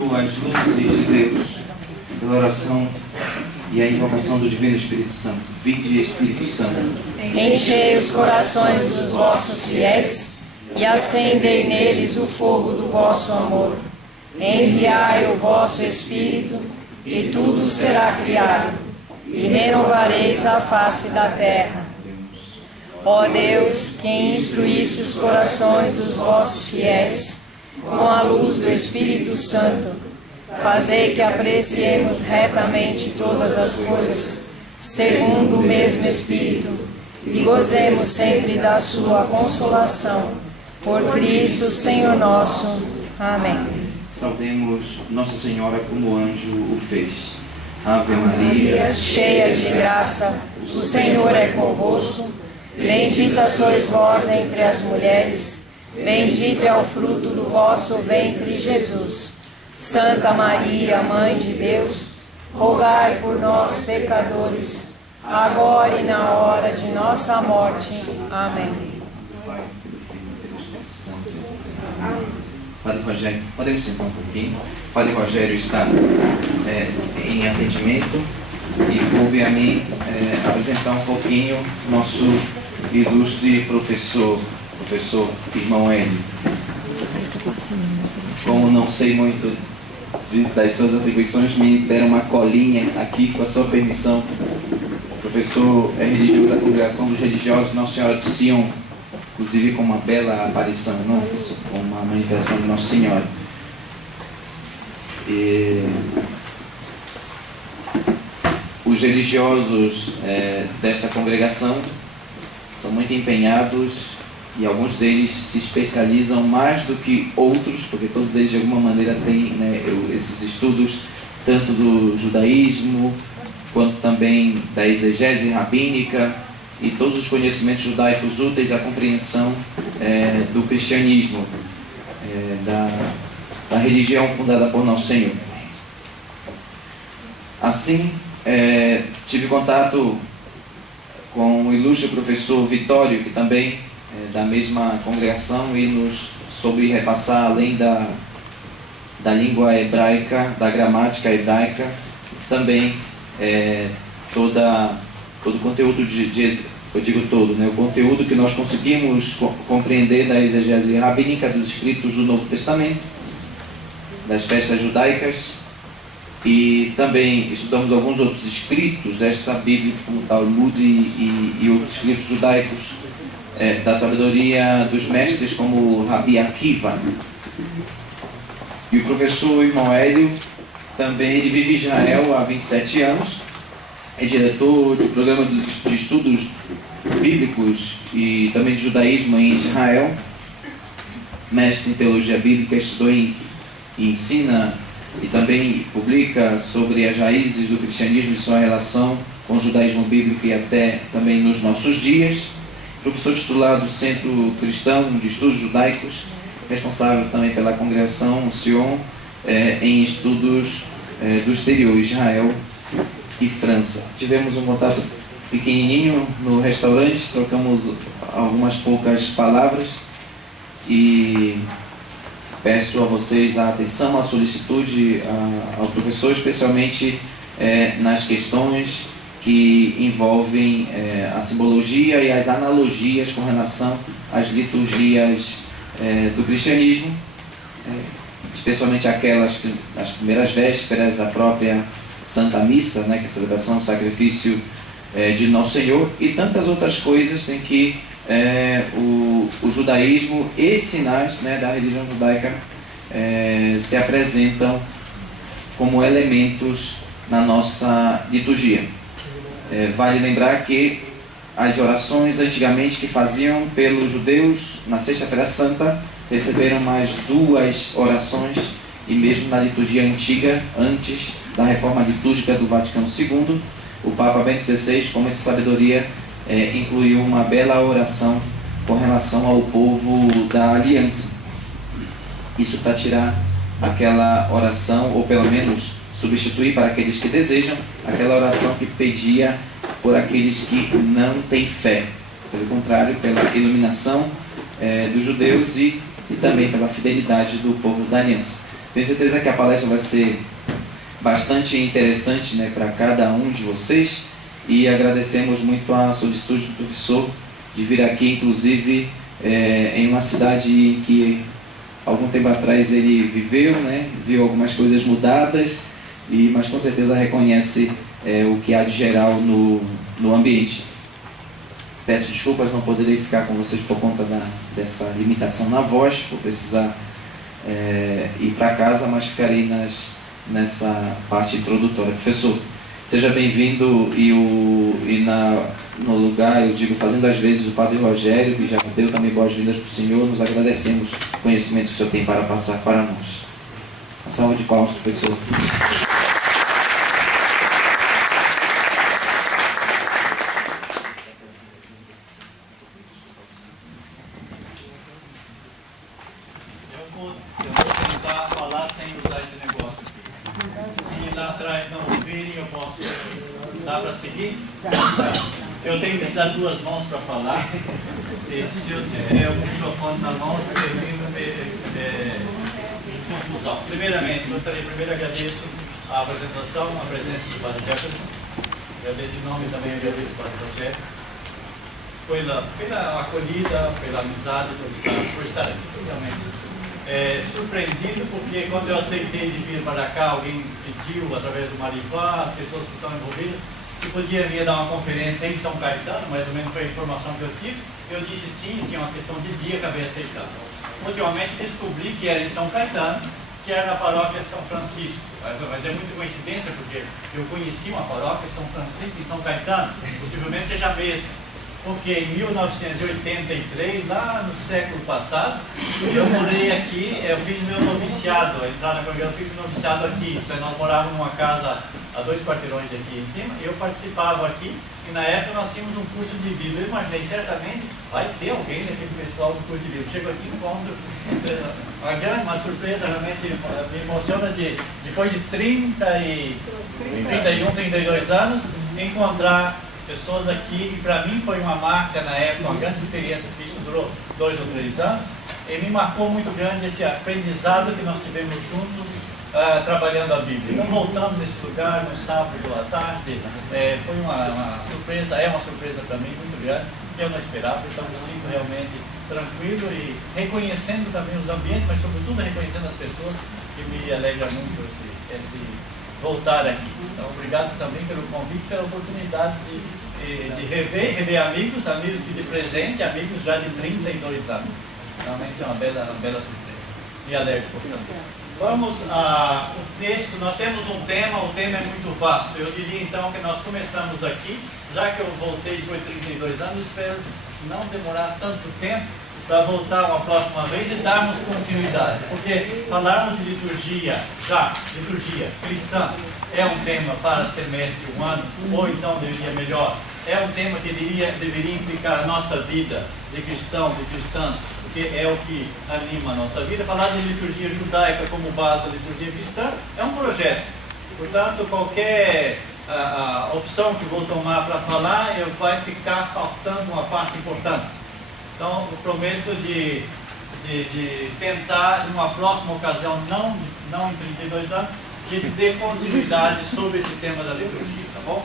As luzes de Deus, pela oração e a invocação do Divino Espírito Santo. Vinde, Espírito Santo. Enchei os corações dos vossos fiéis e acendei neles o fogo do vosso amor. Enviai o vosso Espírito e tudo será criado, e renovareis a face da terra. Ó Deus, que instruísse os corações dos vossos fiéis com a luz do Espírito Santo, fazei que apreciemos retamente todas as coisas, segundo o mesmo Espírito, e gozemos sempre da sua consolação. Por Cristo, Senhor nosso. Amém. Saudemos Nossa Senhora como o anjo o fez. Ave Maria, cheia de graça, o Senhor é convosco. Bendita sois vós entre as mulheres, bendito é o fruto do vosso ventre, Jesus. Santa Maria, Mãe de Deus, rogai por nós, pecadores, agora e na hora de nossa morte. Amém. Padre Rogério, podemos sentar um pouquinho? Padre Rogério está em atendimento e coube a mim apresentar um pouquinho nosso ilustre professor irmão Hélio. Como não sei muito das suas atribuições, me deram uma colinha aqui, com a sua permissão. O professor é religioso da Congregação dos Religiosos Nossa Senhora de Sion, inclusive com uma bela aparição, não? Com uma manifestação de Nossa Senhora. Os religiosos dessa congregação são muito empenhados e alguns deles se especializam mais do que outros, porque todos eles de alguma maneira têm esses estudos tanto do judaísmo quanto também da exegese rabínica e todos os conhecimentos judaicos úteis à compreensão do cristianismo, da religião fundada por Nosso Senhor. Assim, tive contato com o ilustre professor Vitório, que também é da mesma congregação e nos soube repassar, além da língua hebraica, da gramática hebraica, também todo o conteúdo eu digo todo, o conteúdo que nós conseguimos compreender da exegese rabínica dos escritos do Novo Testamento, das festas judaicas, e também estudamos alguns outros escritos extra-bíblicos, como o Talmud e outros escritos judaicos, da sabedoria dos mestres, como o Rabi Akiva. E o professor irmão Hélio, também ele vive em Israel há 27 anos, é diretor de programa de estudos bíblicos e também de judaísmo em Israel, mestre em teologia bíblica, estudou e ensina e também publica sobre as raízes do cristianismo e sua relação com o judaísmo bíblico e até também nos nossos dias. Professor titular do Centro Cristão de Estudos Judaicos, responsável também pela congregação Sion em estudos do exterior, Israel e França. Tivemos um contato pequenininho no restaurante, trocamos algumas poucas palavras e peço a vocês a atenção, a solicitude ao professor, especialmente nas questões que envolvem a simbologia e as analogias com relação às liturgias do cristianismo, especialmente aquelas, as primeiras vésperas, a própria Santa Missa, que é a celebração do sacrifício de Nosso Senhor, e tantas outras coisas em que o judaísmo e sinais da religião judaica se apresentam como elementos na nossa liturgia. Vale lembrar que as orações antigamente que faziam pelos judeus na Sexta-feira Santa receberam mais 2 orações, e mesmo na liturgia antiga, antes da reforma litúrgica do Vaticano II, o Papa Bento XVI, com muita sabedoria, incluiu uma bela oração com relação ao povo da aliança. Isso para tirar aquela oração, ou pelo menos substituir para aqueles que desejam, aquela oração que pedia por aqueles que não têm fé. Pelo contrário, pela iluminação dos judeus e também pela fidelidade do povo da aliança. Tenho certeza que a palestra vai ser bastante interessante, né, para cada um de vocês, e agradecemos muito a solicitude do professor de vir aqui, inclusive em uma cidade em que algum tempo atrás ele viveu, né, viu algumas coisas mudadas, mas com certeza reconhece o que há de geral no ambiente. Peço desculpas, não poderei ficar com vocês por conta dessa limitação na voz, vou precisar ir para casa, mas ficarei nessa parte introdutória. Professor, seja bem-vindo, no lugar, eu digo, fazendo às vezes o Padre Rogério, que já deu também boas-vindas para o senhor, nos agradecemos o conhecimento que o senhor tem para passar para nós. A salva de palmas, professor. Eu vou tentar falar sem usar esse negócio aqui. Se lá atrás não ouvirem, eu posso... Dá para seguir? Eu tenho que usar duas mãos para falar. E se eu tiver o microfone na mão, eu termino confusão. Primeiramente, gostaria de agradeço a apresentação, a presença do Padre Jefferson. Agradeço em nome também, agradeço o Padre Rogério. Pela acolhida, pela amizade, por estar aqui. Realmente surpreendido, porque quando eu aceitei de vir para cá, alguém pediu através do Marivá, as pessoas que estão envolvidas, se podia vir dar uma conferência em São Caetano, mais ou menos foi a informação que eu tive. Eu disse sim, tinha uma questão de dia, acabei aceitando. Ultimamente descobri que era em São Caetano, que era na paróquia São Francisco. Mas é muita coincidência, porque eu conheci uma paróquia São Francisco em São Caetano, possivelmente seja a mesma. Porque em 1983, lá no século passado, eu morei aqui, eu fiz meu noviciado, a entrada na congregação, eu fiz meu noviciado aqui. Nós morávamos numa casa a 2 quarteirões aqui em cima, eu participava aqui, e na época nós tínhamos um curso de Bíblia. Eu imaginei, certamente vai ter alguém daquele pessoal do curso de Bíblia. Chego aqui e encontro uma surpresa, realmente me emociona de depois de 31, 32 anos, encontrar pessoas aqui, e para mim foi uma marca na época, uma grande experiência, que isso durou 2 ou 3 anos, e me marcou muito grande esse aprendizado que nós tivemos juntos, trabalhando a Bíblia. Então voltamos nesse lugar no sábado à tarde, foi uma surpresa, é uma surpresa para mim muito grande, que eu não esperava, então me sinto realmente tranquilo e reconhecendo também os ambientes, mas sobretudo reconhecendo as pessoas, que me alegra muito esse voltar aqui. Então, obrigado também pelo convite, pela oportunidade de rever amigos que de presente, amigos já de 32 anos. Realmente é uma bela surpresa. Me alegro, portanto. Vamos ao texto. Nós temos um tema, o tema é muito vasto. Eu diria então que nós começamos aqui, já que eu voltei depois de 32 anos, espero não demorar tanto tempo para voltar uma próxima vez e darmos continuidade, porque falarmos de liturgia cristã é um tema para semestre, um ano, ou então deveria melhor, é um tema que deveria implicar a nossa vida de cristãos e cristãs, porque é o que anima a nossa vida. Falar de liturgia judaica como base da liturgia cristã é um projeto, portanto qualquer opção que vou tomar para falar, vai ficar faltando uma parte importante. Então, eu prometo de tentar, em uma próxima ocasião, não em 32 anos, que dê continuidade sobre esse tema da liturgia, tá bom?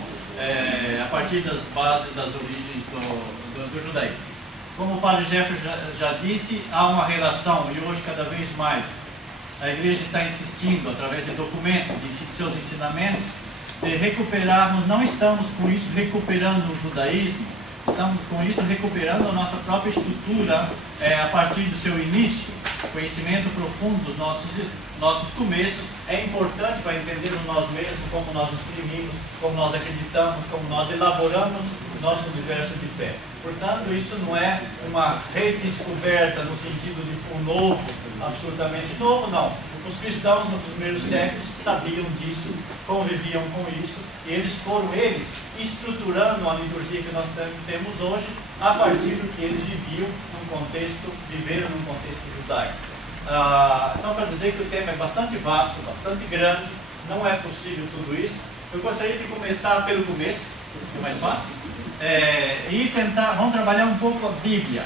A partir das bases, das origens do judaísmo. Como o Padre Jefferson já disse, há uma relação, e hoje cada vez mais, a Igreja está insistindo, através de documentos, de seus ensinamentos, de recuperarmos, não estamos com isso recuperando o judaísmo, estamos com isso recuperando a nossa própria estrutura a partir do seu início, conhecimento profundo dos nossos começos. É importante para entendermos nós mesmos, como nós exprimimos, como nós acreditamos, como nós elaboramos o nosso universo de fé. Portanto, isso não é uma redescoberta no sentido de um novo, absolutamente novo, não. Os cristãos nos primeiros séculos sabiam disso, conviviam com isso, e eles foram estruturando a liturgia que nós temos hoje a partir do que eles viveram num contexto judaico. Então, para dizer que o tema é bastante vasto, bastante grande, não é possível tudo isso. Eu gostaria de começar pelo começo, que é mais fácil, e vamos trabalhar um pouco a Bíblia,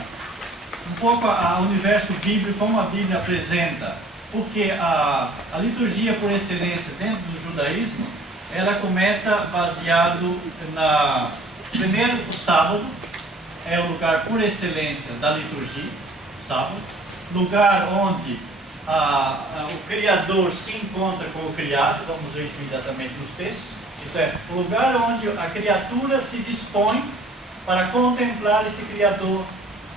um pouco o universo bíblico, como a Bíblia apresenta Porque a liturgia por excelência dentro do judaísmo, ela começa baseado primeiro o sábado, é o lugar por excelência da liturgia, sábado, lugar onde o Criador se encontra com o criado, vamos ver isso imediatamente nos textos, isto é, o lugar onde a criatura se dispõe para contemplar esse Criador.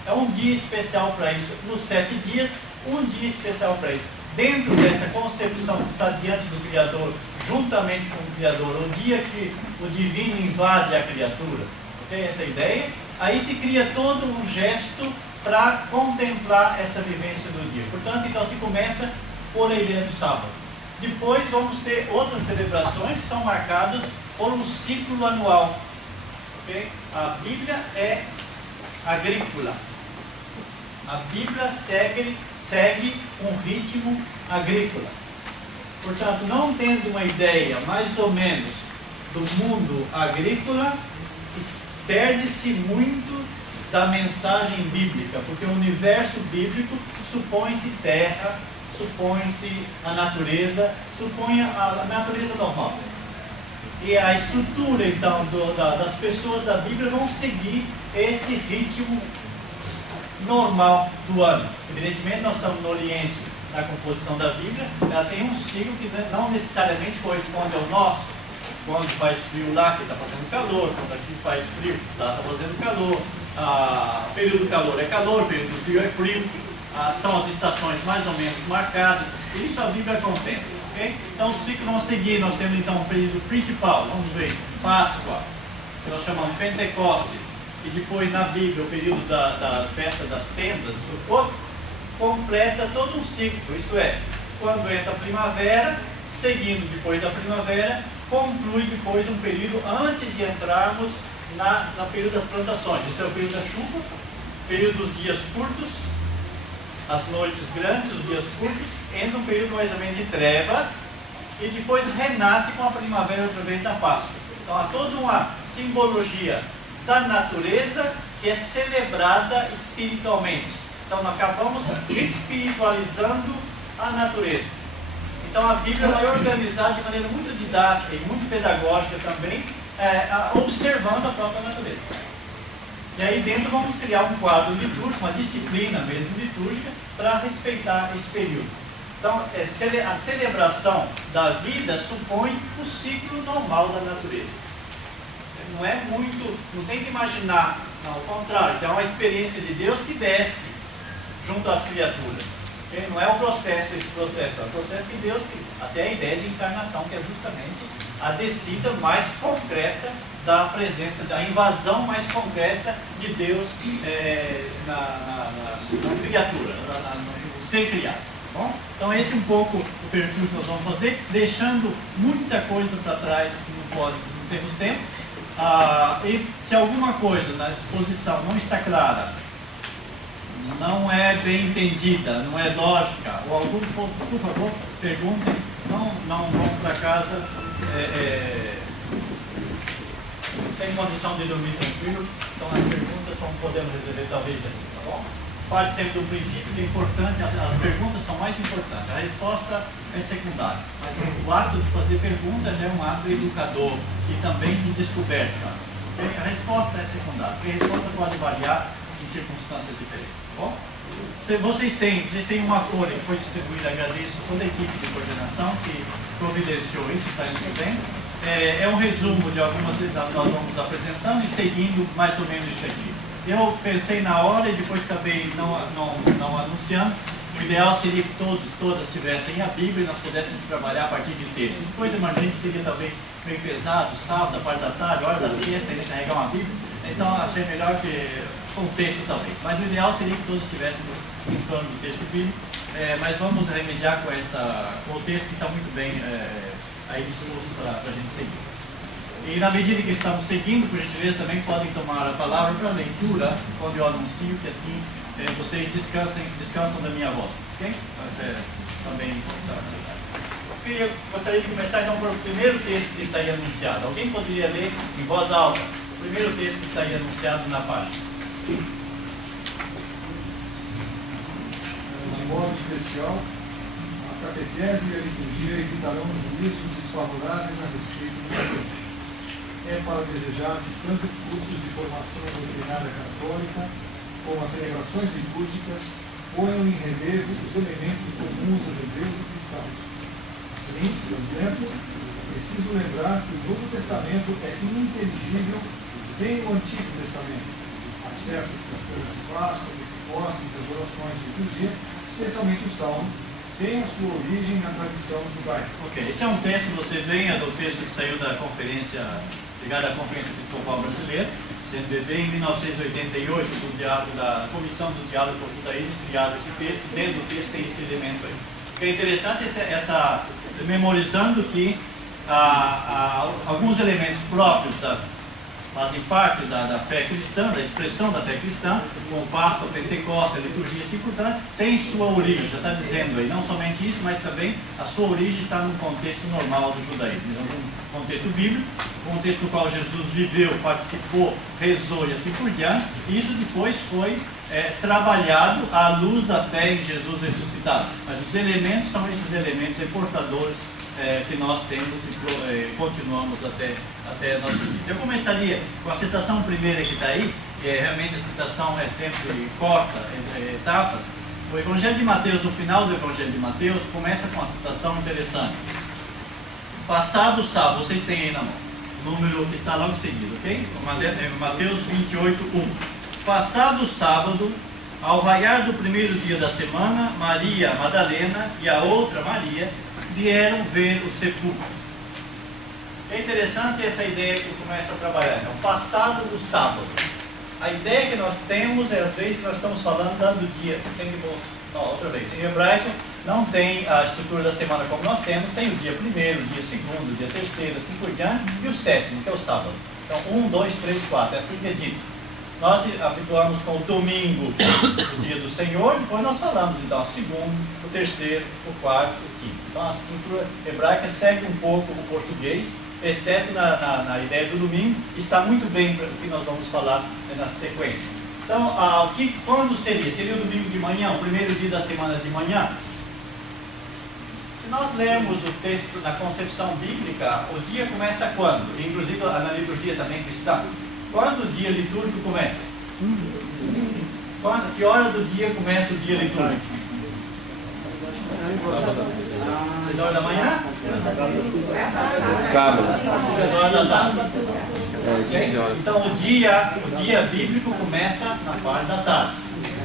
É um dia especial para isso, nos 7 dias, um dia especial para isso. Dentro dessa concepção de estar diante do Criador, juntamente com o Criador, o dia que o divino invade a criatura, tem essa ideia, aí se cria todo um gesto para contemplar essa vivência do dia. Portanto, então se começa por a ideia do sábado. Depois vamos ter outras celebrações que são marcadas por um ciclo anual. Okay? A Bíblia é agrícola. A Bíblia segue um ritmo agrícola. Portanto, não tendo uma ideia mais ou menos do mundo agrícola, perde-se muito da mensagem bíblica, porque o universo bíblico supõe-se terra, supõe-se a natureza, supõe a natureza normal. E a estrutura, então, das pessoas da Bíblia vão seguir esse ritmo normal do ano. Evidentemente, nós estamos no Oriente, na composição da Bíblia, ela tem um ciclo que não necessariamente corresponde ao nosso. Quando faz frio lá, que está fazendo calor, quando aqui faz frio, lá está fazendo calor. Período do calor é calor, período do frio é frio. São as estações mais ou menos marcadas. Isso a Bíblia contempla. Okay? Então, os ciclos vão seguir. Nós temos então um período principal, vamos ver, Páscoa, que nós chamamos Pentecostes. E depois na Bíblia, o período da festa das tendas, Sukkot, completa todo um ciclo. Isto é, quando entra a primavera, seguindo depois da primavera, conclui depois um período antes de entrarmos no período das plantações. Isso é o período da chuva, período dos dias curtos, as noites grandes, os dias curtos, entra um período mais ou menos de trevas e depois renasce com a primavera outra vez da Páscoa. Então há toda uma simbologia da natureza que é celebrada espiritualmente. Então nós acabamos espiritualizando a natureza. Então a Bíblia vai organizar de maneira muito didática e muito pedagógica também, observando a própria natureza. E aí dentro vamos criar um quadro litúrgico, uma disciplina mesmo litúrgica, para respeitar esse período. Então a celebração da vida supõe o ciclo normal da natureza. Não é muito, não tem que imaginar, não, ao contrário, é uma experiência de Deus que desce junto às criaturas. Não é esse processo, é o processo que Deus, até a ideia de encarnação, que é justamente a descida mais concreta da presença, da invasão mais concreta de Deus na criatura, no ser criado. Bom? Então esse é um pouco o percurso que nós vamos fazer, deixando muita coisa para trás que não temos tempo. E se alguma coisa na exposição não está clara, não é bem entendida, não é lógica, ou algum, por favor, perguntem, não vão para casa sem condição de dormir tranquilo. Então as perguntas podemos resolver talvez aqui, tá bom? Parte sempre do princípio que é importante, as perguntas são mais importantes, a resposta é secundária. Mas o ato de fazer perguntas é um ato educador e também de descoberta. A resposta é secundária, porque a resposta pode variar em circunstâncias diferentes. Bom, vocês têm uma folha que foi distribuída, agradeço toda a equipe de coordenação que providenciou isso, está muito bem. É um resumo de algumas que nós vamos apresentando e seguindo mais ou menos isso aqui. Eu pensei na hora e depois acabei não anunciando. O ideal seria que todas tivessem a Bíblia e nós pudéssemos trabalhar a partir de texto. Depois emergente seria talvez meio pesado, sábado, a parte da tarde, hora da sexta, ele carregar uma Bíblia. Então achei melhor que com texto talvez. Mas o ideal seria que todos estivéssemos em torno do texto bíblico. Mas vamos remediar com o texto que está muito bem aí disposto para a gente seguir. E na medida que estamos seguindo, por gentileza, também podem tomar a palavra para a leitura, quando eu anuncio, que assim vocês descansam da minha voz. Ok? Isso é também importante. Eu gostaria de começar então pelo primeiro texto que está aí anunciado. Alguém poderia ler em voz alta o primeiro texto que está aí anunciado na página? De modo especial, catequese e a liturgia evitarão juízos desfavoráveis a respeito do crente. É para desejar que tanto os cursos de formação doutrinária católica como as celebrações litúrgicas ponham em relevo os elementos comuns aos judeus e cristãos. Assim, por exemplo, é preciso lembrar que o Novo Testamento é ininteligível sem o Antigo Testamento. As festas cristãs de Páscoa, de Pentecostes, as orações de liturgia, especialmente os salmos, têm a sua origem na tradição judaica. Ok, esse é um texto, você vem do texto que saiu da conferência, ligado à Conferência Episcopal Brasileira, CNBB, em 1988, da Comissão do Diálogo com o Judaísmo, criado esse texto. Dentro do texto tem esse elemento aí. O que é interessante é memorizando que alguns elementos próprios fazem parte da fé cristã, da expressão da fé cristã, como Páscoa, Pentecostes, a liturgia assim por trás, tem sua origem, já está dizendo aí, não somente isso, mas também a sua origem está num contexto normal do judaísmo, num contexto bíblico, um contexto no qual Jesus viveu, participou, rezou e assim por diante, e isso depois foi trabalhado à luz da fé em Jesus ressuscitado. Mas os elementos são esses elementos portadores que nós temos e continuamos até nosso dia. Eu começaria com a citação primeira que está aí, que realmente a citação sempre corta etapas. O Evangelho de Mateus, no final do Evangelho de Mateus, começa com uma citação interessante. Passado sábado, vocês têm aí na mão, o número que está logo seguido, ok? Mateus 28:1. Passado sábado, ao raiar do primeiro dia da semana, Maria Madalena e a outra Maria vieram ver o sepulcro. É interessante essa ideia que eu começo a trabalhar. Então, passado do sábado. A ideia que nós temos é, às vezes, nós estamos falando do dia. Outra vez. Em hebraico, não tem a estrutura da semana como nós temos. Tem o dia primeiro, o dia segundo, o dia terceiro, assim por diante. E o sétimo, que é o sábado. Então, 1, 2, 3, 4. É assim que é dito. Nós habituamos com o domingo, o dia do Senhor, depois nós falamos, então, o segundo, o terceiro, o quarto, o quinto. Então, a estrutura hebraica segue um pouco o português, exceto na ideia do domingo, está muito bem para o que nós vamos falar na sequência. Então, quando seria? Seria o domingo de manhã, o primeiro dia da semana de manhã? Se nós lermos o texto na concepção bíblica, o dia começa quando? Inclusive na liturgia também cristã. Quando o dia litúrgico começa? Que hora do dia começa o dia litúrgico? 6 horas da manhã? Sábado. 6 horas da tarde. Então o dia bíblico começa na parte da tarde.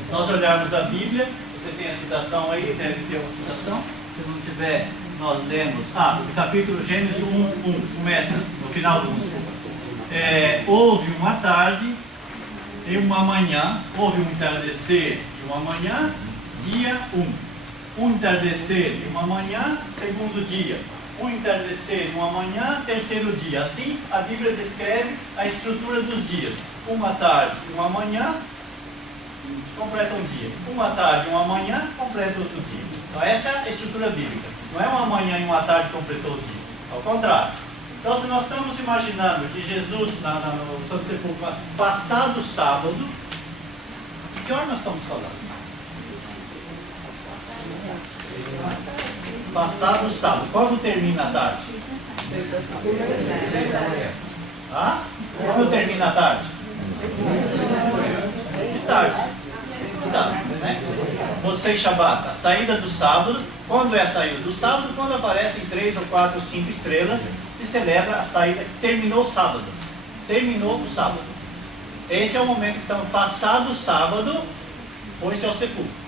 Se nós olharmos a Bíblia, você tem a citação aí, deve ter uma citação. Se não tiver, nós lemos. O capítulo Gênesis 1, começa no final do 1. Houve uma tarde e uma manhã, houve um entardecer e uma manhã, dia 1. Um entardecer e uma manhã, segundo dia. Um entardecer e uma manhã, terceiro dia. Assim, a Bíblia descreve a estrutura dos dias. Uma tarde e uma manhã, completa um dia. Uma tarde e uma manhã, completa outro dia. Então, essa é a estrutura bíblica. Não é uma manhã e uma tarde completou o dia. Ao contrário. Então, se nós estamos imaginando que Jesus, no Santo Sepulcro, passado sábado, de que hora nós estamos falando? Passado sábado. Quando termina a tarde? Quando termina a tarde? De tarde. Né? Motzei Shabbat, a saída do sábado. Quando é a saída do sábado? Quando aparecem 3 ou 4 ou 5 estrelas, se celebra a saída. Terminou o sábado. Terminou o sábado. Esse é o momento que estamos. Passado o sábado, foi-se ao sepulcro.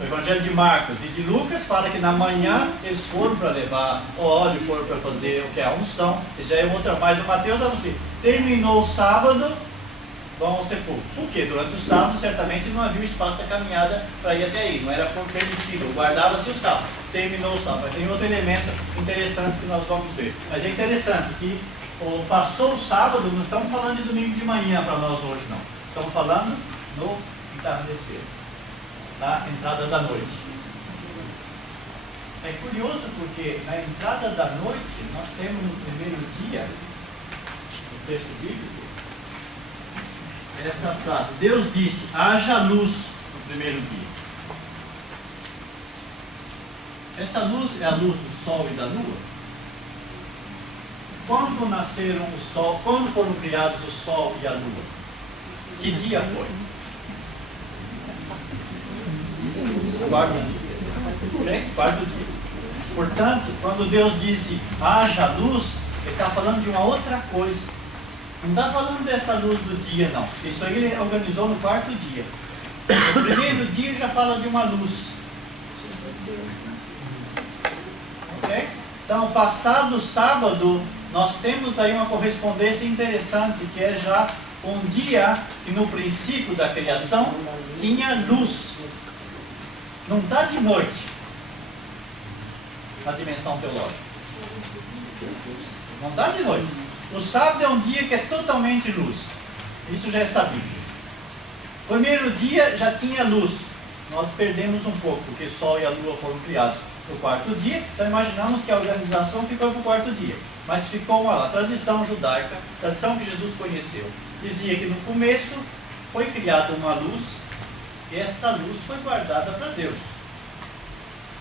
O Evangelho de Marcos e de Lucas fala que na manhã eles foram para levar o óleo, foram para fazer o que é a unção. Isso já é outra, mas o Mateus anuncia. Terminou o sábado, vão ao sepulcro. Por quê? Durante o sábado certamente não havia espaço da caminhada para ir até aí, não era permitido, guardava-se o sábado. Terminou o sábado. Mas tem outro elemento interessante que nós vamos ver. Mas é interessante que passou o sábado, não estamos falando de domingo de manhã para nós hoje, não. Estamos falando no entardecer. Da entrada da noite. É curioso porque na entrada da noite nós temos no primeiro dia, no texto bíblico, essa frase: Deus disse, haja luz no primeiro dia. Essa luz é a luz do sol e da lua. Quando nasceram o sol, quando foram criados o sol e a lua? Que dia foi? Quarto dia. Okay? Quarto dia. Portanto, quando Deus disse haja luz, Ele está falando de uma outra coisa. Não está falando dessa luz do dia, não. Isso aí Ele organizou no quarto dia. No primeiro dia já fala de uma luz. Ok? Então, passado sábado, nós temos aí uma correspondência interessante, que é já um dia que no princípio da criação tinha luz. Não está de noite na dimensão teológica. Não está de noite. O sábado é um dia que é totalmente luz. Isso já é sabido. Primeiro dia já tinha luz. Nós perdemos um pouco, porque o sol e a lua foram criados no quarto dia. Então imaginamos que a organização ficou para o quarto dia. Mas ficou a tradição judaica, a tradição que Jesus conheceu. Dizia que no começo foi criada uma luz, e essa luz foi guardada para Deus.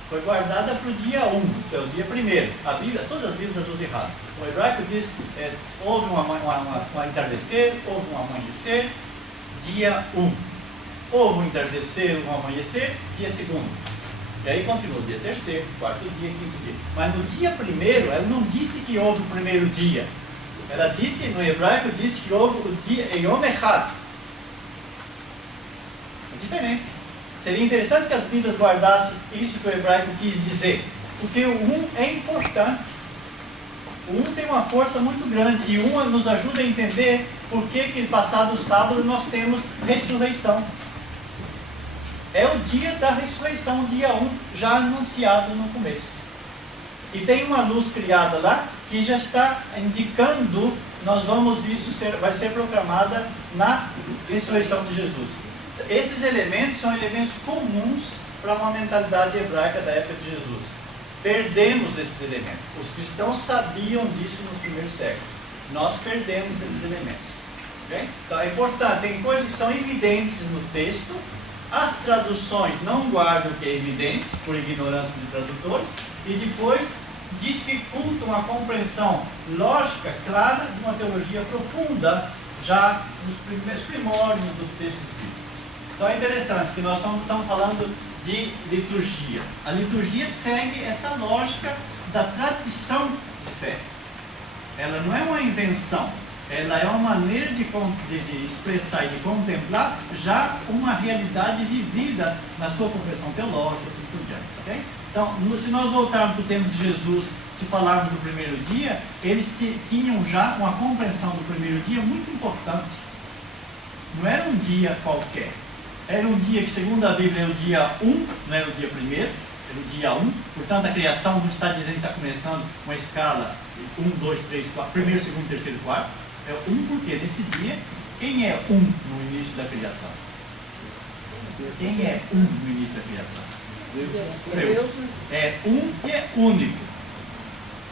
Foi guardada para o dia 1, que é o dia 1º. A Bíblia, todas as Bíblias traduzem errado. O hebraico diz, houve um entardecer, houve um amanhecer, dia 1. Houve um entardecer, um amanhecer, dia 2º. E aí continua, dia 3º, 4º dia, 5º dia. Mas no dia 1º, ela não disse que houve o primeiro dia. Ela disse, no hebraico, disse que houve o dia Yom Echad. É diferente. Seria interessante que as Bíblias guardassem isso que o hebraico quis dizer. Porque o 1 é importante. O 1 tem uma força muito grande. E o 1 nos ajuda a entender por que passado o sábado nós temos ressurreição. É o dia da ressurreição, dia 1, já anunciado no começo. E tem uma luz criada lá que já está indicando, vai ser proclamada na ressurreição de Jesus. Esses elementos são elementos comuns para uma mentalidade hebraica da época de Jesus. Perdemos esses elementos. Os cristãos sabiam disso nos primeiros séculos. Nós perdemos esses elementos. Okay? Então é importante, tem coisas que são evidentes no texto. As traduções não guardam o que é evidente, por ignorância de tradutores, e depois dificultam a compreensão lógica, clara, de uma teologia profunda, já nos primórdios dos textos bíblicos. Então é interessante que nós estamos falando de liturgia. A liturgia segue essa lógica da tradição de fé. Ela não é uma invenção. Ela é uma maneira de expressar e de contemplar já uma realidade vivida na sua compreensão teológica, assim por diante. Okay? Então, se nós voltarmos para o tempo de Jesus, se falarmos do primeiro dia, eles tinham já uma compreensão do primeiro dia muito importante. Não era um dia qualquer. Era um dia que, segundo a Bíblia, é o dia 1, não era o dia 1º, era o dia 1. Portanto, a criação não está dizendo que está começando uma escala 1, 2, 3, 4, primeiro, segundo, terceiro, quarto. É 1 porque nesse dia, quem é 1 no início da criação? Quem é 1 no início da criação? Deus. É 1 e é único.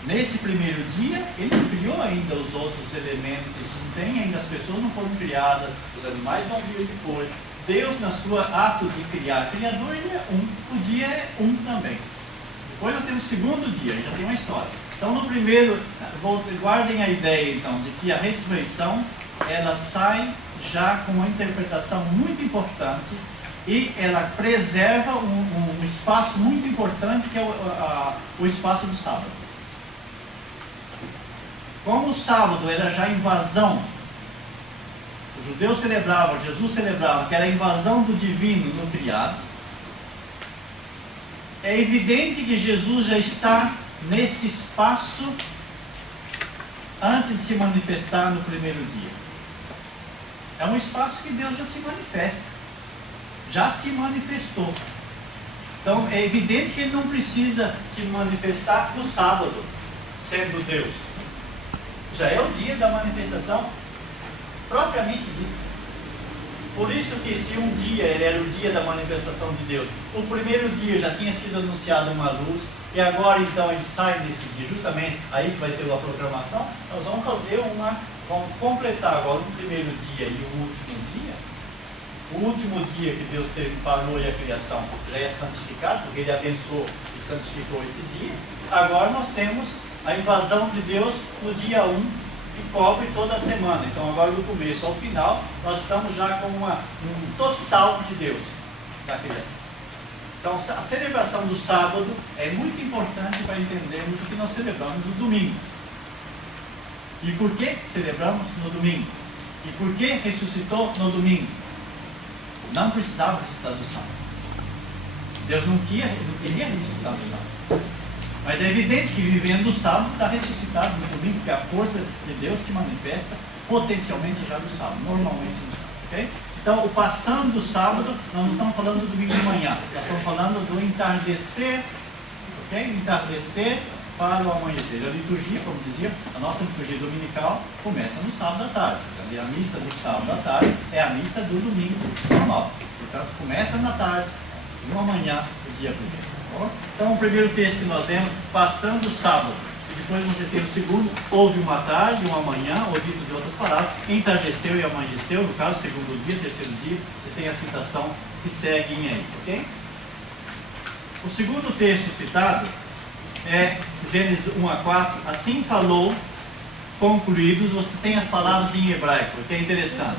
Nesse primeiro dia, ele criou ainda os outros elementos. Tem ainda, as pessoas não foram criadas, os animais vão vir depois. Deus, na sua ato de criar, criador, ele é 1. O dia é 1 também. Depois nós temos o segundo dia, já tem uma história. Então, no primeiro, guardem a ideia, então, de que a ressurreição, ela sai já com uma interpretação muito importante e ela preserva um espaço muito importante, que é o espaço do sábado. Como o sábado era já invasão, os judeus celebravam, Jesus celebrava, que era a invasão do divino no criado, é evidente que Jesus já está nesse espaço antes de se manifestar no primeiro dia. É um espaço que Deus já se manifesta, já se manifestou. Então é evidente que ele não precisa se manifestar no sábado, sendo Deus. Já é o dia da manifestação propriamente dito. Por isso que se um dia ele era o dia da manifestação de Deus, o primeiro dia já tinha sido anunciada uma luz, e agora então ele sai desse dia, justamente aí que vai ter a proclamação, nós vamos completar agora o primeiro dia e o último dia. O último dia que Deus parou e a criação já é santificado, porque ele abençoou e santificou esse dia. Agora nós temos a invasão de Deus no dia 1, que cobre toda a semana. Então agora do começo ao final, nós estamos já com um total de Deus da criação. Então a celebração do sábado é muito importante para entendermos o que nós celebramos no domingo. E por que celebramos no domingo? E por que ressuscitou no domingo? Não precisava ressuscitar do sábado. Deus não queria ressuscitar do sábado. Mas é evidente que vivendo o sábado está ressuscitado no domingo, porque a força de Deus se manifesta potencialmente já no sábado, normalmente no sábado. Okay? Então, o passando do sábado, nós não estamos falando do domingo de manhã, nós estamos falando do entardecer, okay? Entardecer para o amanhecer. A liturgia, como dizia, a nossa liturgia dominical começa no sábado à tarde. A missa do sábado à tarde é a missa do domingo normal. Portanto, começa na tarde, uma manhã do dia primeiro. Então, o primeiro texto que nós temos, passando o sábado, e depois você tem o segundo, houve uma tarde, uma manhã, ou dito de outras palavras, entardeceu e amanheceu, no caso, segundo dia, terceiro dia, você tem a citação que segue aí, ok? O segundo texto citado é Gênesis 1-4, assim falou, concluídos, você tem as palavras em hebraico, que é interessante.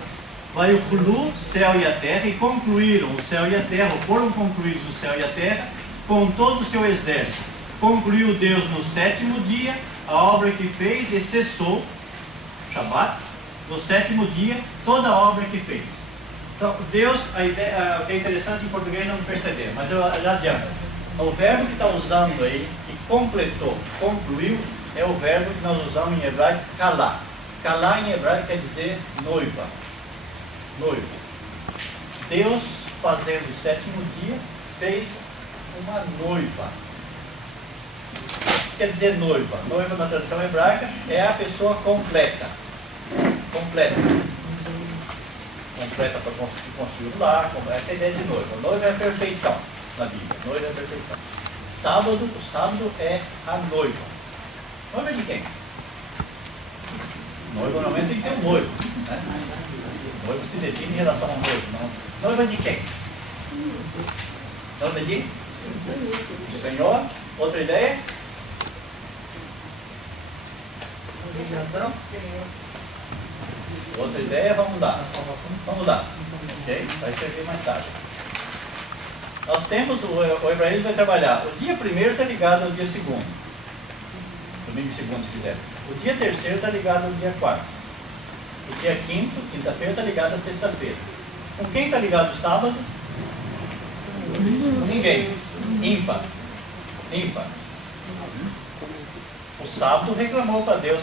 Vai o Hulu, céu e a terra, e concluíram o céu e a terra, ou foram concluídos o céu e a terra, com todo o seu exército. Concluiu Deus no sétimo dia a obra que fez e cessou, Shabat, no sétimo dia, toda a obra que fez. Então, Deus, a ideia, que é interessante em português não perceber, mas eu já adianto. O verbo que está usando aí, que completou, concluiu, é o verbo que nós usamos em hebraico, kalá. Kalá em hebraico quer dizer noiva. Noivo. Deus, fazendo o sétimo dia, fez uma noiva. Quer dizer noiva. Noiva na tradução hebraica é a pessoa completa. Completa. Completa para construir o lar. Essa é a ideia de noiva. Noiva é a perfeição na Bíblia. Noiva é a perfeição. Sábado, o sábado é a noiva. Noiva de quem? Noiva normalmente tem que ter um noivo. Né? Noivo se define em relação ao noivo. Não. Noiva de quem? Noiva de? Senhor. Outra ideia? Outra ideia, vamos lá. Vamos lá. Ok? Vai servir mais tarde. Nós temos, o hebraísmo vai trabalhar. O dia primeiro está ligado ao dia segundo. Domingo segundo, se quiser. O dia terceiro está ligado ao dia quarto. O dia quinto, quinta-feira, está ligado à sexta-feira. Com quem está ligado o sábado? Ninguém. Ímpar. Ímpar. O sábado reclamou para Deus.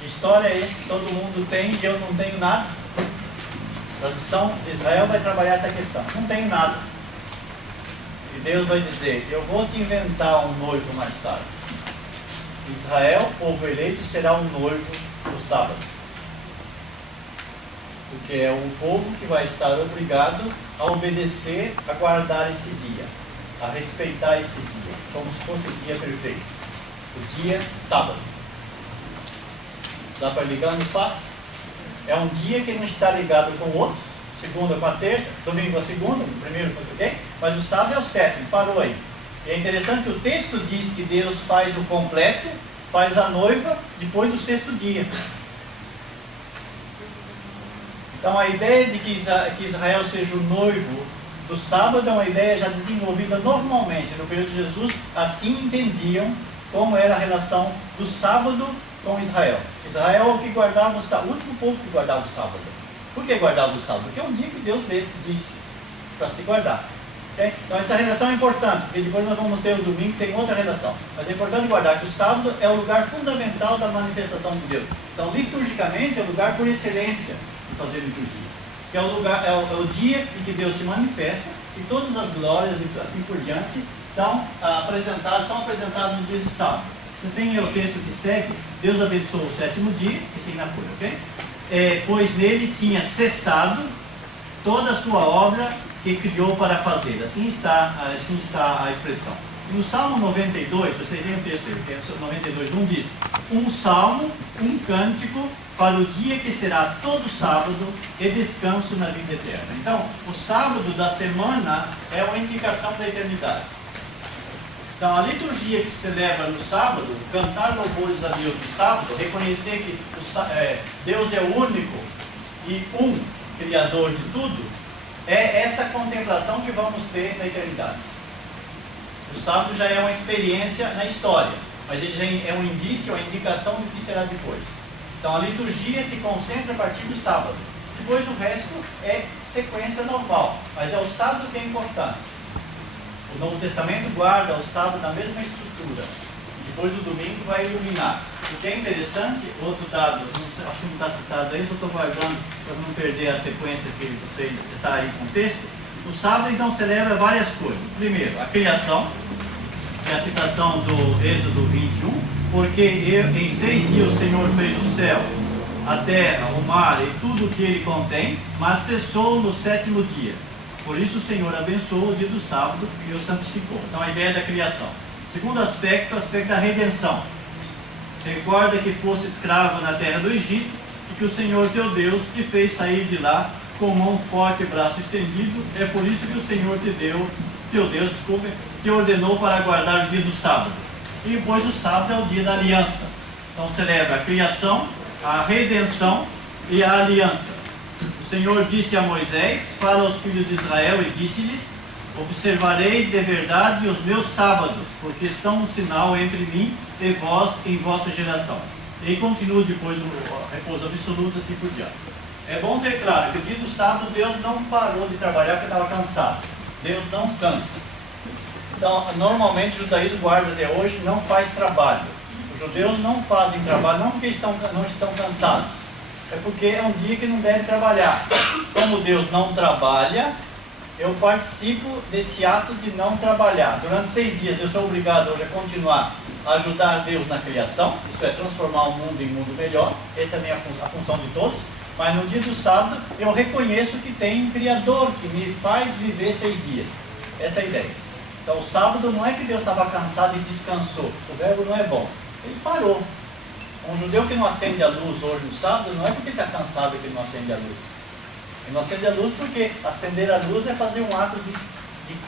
Que história é essa? Todo mundo tem e eu não tenho nada. A tradução de Israel vai trabalhar essa questão. Não tenho nada. E Deus vai dizer, eu vou te inventar um noivo mais tarde. Israel, povo eleito, será um noivo no sábado. Porque é um povo que vai estar obrigado a obedecer, a guardar esse dia, a respeitar esse dia, como se fosse o dia perfeito, o dia sábado. Dá para ligar nos fatos? É um dia que não está ligado com outros, segunda com a terça, domingo com a segunda, o primeiro com o quê? Mas o sábado é o sétimo, parou aí. E é interessante que o texto diz que Deus faz o completo, faz a noiva depois do sexto dia. Então a ideia de que Israel seja o noivo do sábado é uma ideia já desenvolvida normalmente. No período de Jesus, assim entendiam como era a relação do sábado com Israel. Israel é o que guardava o sábado, o último povo que guardava o sábado. Por que guardava o sábado? Porque é um dia que Deus disse para se guardar. Okay? Então essa relação é importante, porque depois nós vamos ter o domingo que tem outra relação. Mas é importante guardar que o sábado é o lugar fundamental da manifestação de Deus. Então liturgicamente é o lugar por excelência de fazer liturgia. Que é o lugar, é o dia em que Deus se manifesta e todas as glórias e assim por diante são apresentadas no dia de sábado. Você tem o texto que segue, Deus abençoou o sétimo dia, você tem na folha, ok? Pois nele tinha cessado toda a sua obra que criou para fazer. Assim está a expressão. E no Salmo 92, você tem um texto aí, que é 92:1 diz: um salmo, um cântico para o dia que será todo sábado e descanso na vida eterna. Então, o sábado da semana é uma indicação da eternidade. Então, a liturgia que se celebra no sábado, cantar louvores a Deus no sábado, reconhecer que Deus é o único e Criador de tudo, é essa contemplação que vamos ter na eternidade. O sábado já é uma experiência na história, mas ele já é um indício, uma indicação do que será depois. Então, a liturgia se concentra a partir do sábado. Depois o resto é sequência normal, mas é o sábado que é importante. O Novo Testamento guarda o sábado na mesma estrutura. Depois o domingo vai iluminar. O que é interessante, outro dado, acho que não está citado aí, só estou guardando para não perder a sequência que vocês está aí com o texto. O sábado então celebra várias coisas. Primeiro, a criação, que é a citação do Êxodo 21, porque em 6 dias o Senhor fez o céu, a terra, o mar e tudo o que ele contém, mas cessou no 7º dia. Por isso o Senhor abençoou o dia do sábado e o santificou. Então a ideia da criação. Segundo aspecto, o aspecto da redenção. Recorda que fosse escravo na terra do Egito e que o Senhor teu Deus te fez sair de lá com mão forte e braço estendido. É por isso que o Senhor teu Deus, te ordenou para guardar o dia do sábado. E pois o sábado é o dia da aliança. Então celebra a criação, a redenção e a aliança. O Senhor disse a Moisés: fala aos filhos de Israel e disse-lhes: observareis de verdade os meus sábados, porque são um sinal entre mim e vós em vossa geração. E continua depois o repouso absoluto, assim por diante. É bom ter claro que o dia do sábado Deus não parou de trabalhar porque estava cansado. Deus não cansa. Então, normalmente o judaísmo guarda até hoje, não faz trabalho. Os judeus não fazem trabalho, não porque não estão cansados, é porque é um dia que não deve trabalhar. Como Deus não trabalha, eu participo desse ato de não trabalhar. Durante 6 dias eu sou obrigado hoje a continuar a ajudar Deus na criação, isso é, transformar o mundo em um mundo melhor. Essa é a função de todos. Mas no dia do sábado eu reconheço que tem um Criador que me faz viver 6 dias. Essa é a ideia. Então o sábado não é que Deus estava cansado e descansou. O verbo não é bom. Ele parou. Um judeu que não acende a luz hoje no sábado não é porque ele está cansado que ele não acende a luz. Ele não acende a luz porque acender a luz é fazer um ato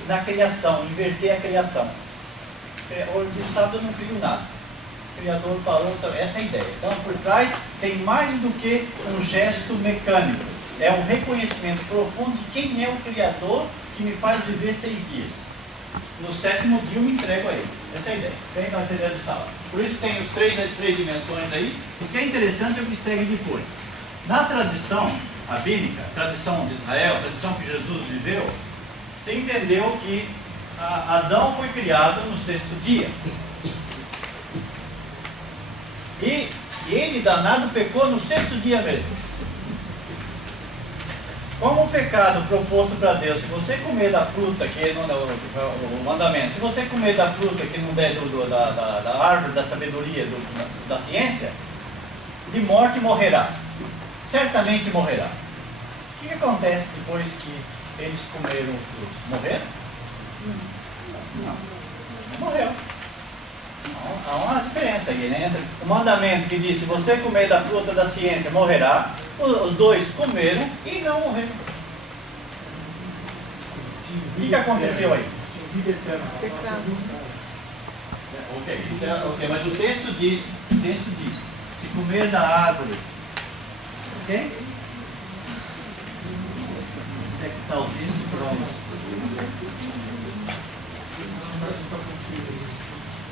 na criação, inverter a criação. Hoje no sábado eu não crio nada. O Criador parou, então essa é a ideia. Então por trás tem mais do que um gesto mecânico. É um reconhecimento profundo de quem é o Criador que me faz viver 6 dias. No 7º dia eu me entrego a ele. Essa é a ideia. Então essa é a ideia do sábado. Por isso tem os três dimensões aí. O que é interessante é o que segue depois. Na tradição rabínica, tradição de Israel, tradição que Jesus viveu, se entendeu que Adão foi criado no 6º dia. E ele, danado, pecou no 6º dia mesmo. Como o pecado proposto para Deus, se você comer da fruta, que não é o mandamento, se você comer da fruta que não der da árvore da sabedoria, da ciência, de morte morrerás. Certamente morrerás. O que acontece depois que eles comeram o fruto? Morreram? Não morreu. Há uma diferença aí, né? Entre o mandamento que diz: se você comer da fruta da ciência, morrerá. Os dois comeram e não morreram. O que aconteceu aí? Ok, mas o texto diz, se comer da árvore, ok? Onde é que está o texto? Pronto.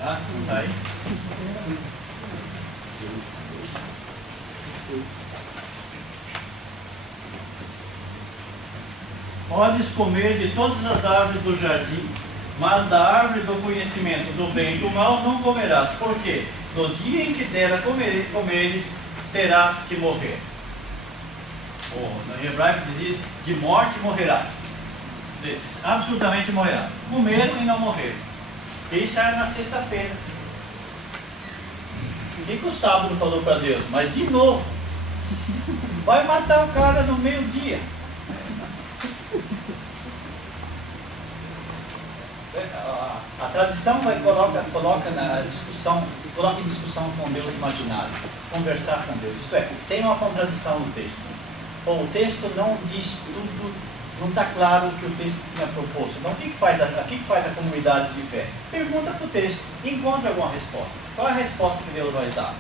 Ah, não está aí? Podes comer de todas as árvores do jardim, mas da árvore do conhecimento do bem e do mal não comerás. Por quê? No dia em que dela comeres, terás que morrer. No hebraico diz: de morte morrerás. Absolutamente morrerás. Comeram e não morreram. Isso era na sexta-feira. O que o sábado falou para Deus? Mas de novo, vai matar o cara no meio-dia. A tradição coloca na discussão, coloca em discussão com Deus imaginário, conversar com Deus. Isto é, tem uma contradição no texto. Ou o texto não diz tudo Não está claro o que o texto tinha proposto. Então, o que faz a comunidade de fé? Pergunta para o texto, encontra alguma resposta. Qual é a resposta que Deus vai dar?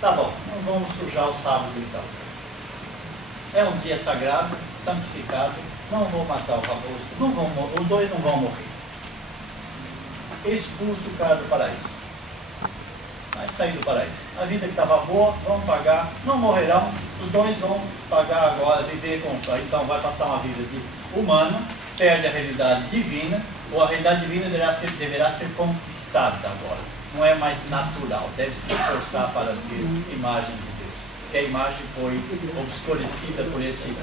Tá bom, não vamos sujar o sábado então. É um dia sagrado, santificado, não vou matar o raposo, os dois não vão morrer. Expulso o cara do paraíso. Vai sair do paraíso. A vida que estava boa, vão pagar, não morrerão, os dois vão pagar agora, viver com isso. Então vai passar uma vida de humano, perde a realidade divina, ou a realidade divina deverá ser conquistada agora. Não é mais natural, deve se esforçar para ser imagem de Deus. Porque a imagem foi obscurecida por esse